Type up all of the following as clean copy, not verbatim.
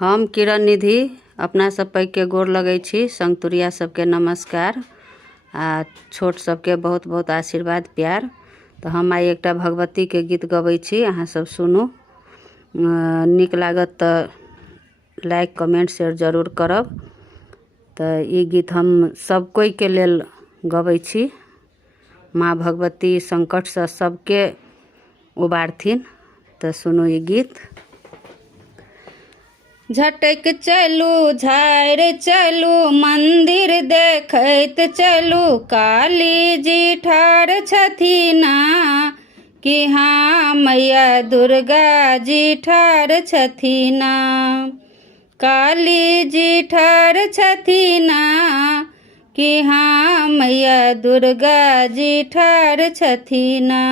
हम किरण निधि अपना सब पैघ के गोर लगै छी। संगतुरिया सबके नमस्कार आ छोट सबके बहुत बहुत आशीर्वाद प्यार। तो हम आई एकटा भगवती के गीत गबै छी, अहाँ सब सुनू। नीक लागत तो लाइक कमेंट शेयर जरूर करब। तो ई गीत हम सब कोई के लेल गबै छी। माँ भगवती संकट से सबके उबारथिन। तो सुनू ई गीत। झटक चलू झाड़ चलू मंदिर देखैत चलू, काली जी ठाढ़ छथिना कि हाँ मैया दुर्गा जी ठाढ़ छथिना। काली जी ठाढ़ छथिना कि हाँ मैया दुर्गा जी ठाढ़ छथिना।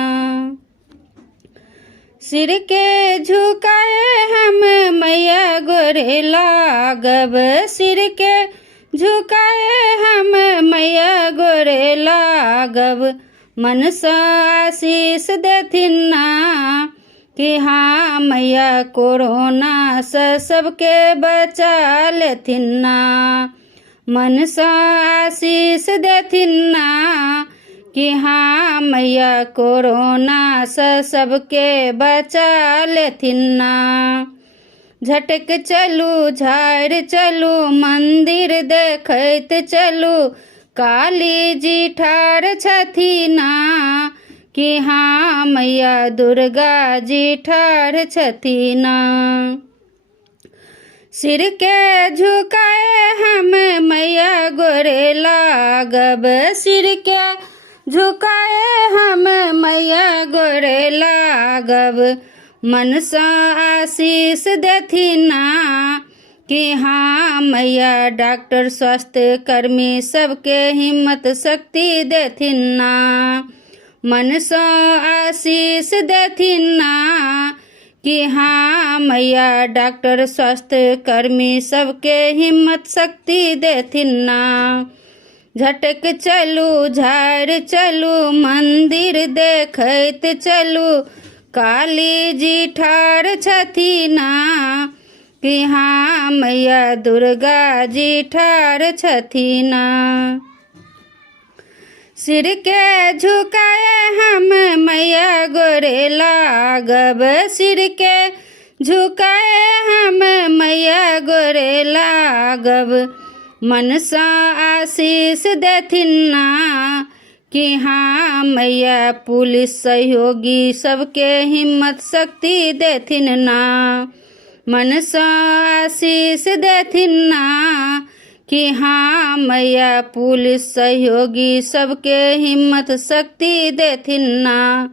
सिर के झुकाए हम मैया गोरे लागब, सिर के झुकाए हम मैया गोरे लागब। मन सा आशीष देथिन ना कि हाँ मैया कोरोना से सबके बचा लेथिन ना। मन सा आशीष देथिन ना कि हाँ मैया कोरोना से सबके बचा लेथिन ना। झटक चलू झाड़ चलू मंदिर देखैत चलू, काली जी ठाढ़ छथिना कि हाँ मैया दुर्गा जी ठाढ़ छथिना। सिर के झुकाए हम मैया गोरे लागब, सिर के झुकाए हम मैया गोरे लागब। मन सा आशीष देथिना कि हाँ मैया डॉक्टर स्वास्थ्य कर्मी सबके हिम्मत शक्ति देथिन ना। मन सा आशीष देथिन ना कि हाँ मैया डॉक्टर स्वास्थ्य कर्मी सबके हिम्मत शक्ति देथिन ना। झटक चलू झाड़ चलू मंदिर देखैत चलू, काली जी ठाढ़ छथिना कि हाँ मैया दुर्गा जी ठाढ़ छथिना। सिर के झुकाए हम मैया गोरे लागब, सिर के झुकाए हम मैया गोरे लागब। मन सा आशीष देथिन ना कि हाँ मैया पुलिस सहयोगी सबके हिम्मत शक्ति देथिन ना। मन सा आशीष देथिन ना कि हाँ मैया पुलिस सहयोगी सबके हिम्मत शक्ति देथिन ना।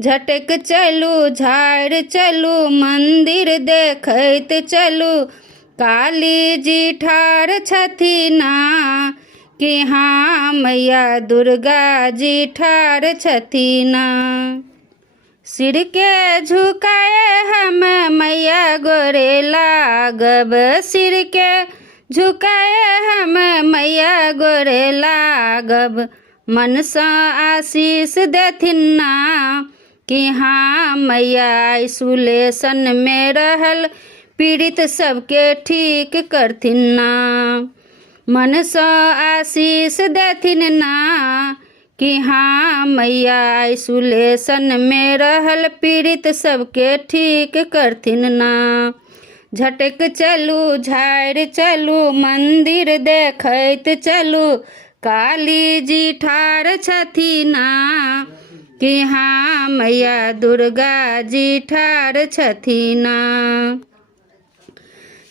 झटक चलू झाड़ चलू मंदिर देखैत चलू, काली जी ठाढ़ छथिना कि हाँ मैया दुर्गा जी ठाढ़ छथिना। सिर के झुकाए हम मैया गोरे लागब, सिर के झुकाए हम मैया गोरे लागब। मन सा आशीष देथिन ना कि हाँ मैया आइसोलेशन में रहल पीड़ित सबके ठीक करथिन ना। मन सा आशीष देथिन ना कि हाँ मैया आइसोलेशन में रहल पीड़ित सबके ठीक करथिन ना। झटक चलू झाड़ चलू मंदिर देखैत चलू, काली जी ठाढ़ छथिना कि हाँ मैया दुर्गा जी ठाढ़ छथिना।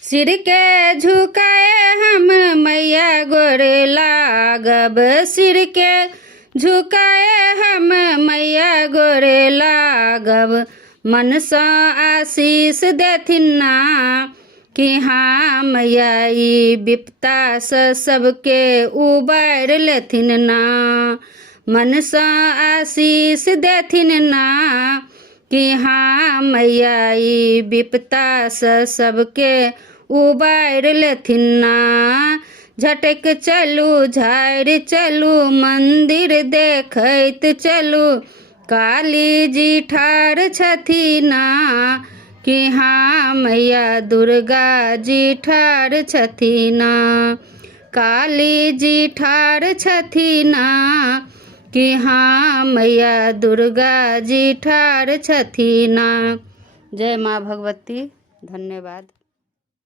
सिर के झुकाए हम मैया गोरे लागब, सिर के झुकाए हम मैया गोरे लागब। मन सा आशीष देथिन ना कि हाँ मैया ई विपता से सबके उबार लेथिन ना। मन सा आशीष देथिन ना कि हाँ मैया ई विपता से सबके उबार लेथिन ना। झटक चलू झाड़ चलू मंदिर देखैत चलू, काली जी ठाढ़ छथिना कि हाँ मैया दुर्गा जी ठार छथिन, काली जी ठार छथिन, कि हाँ मैया दुर्गा जी ठार छथिन। जय माँ भगवती। धन्यवाद।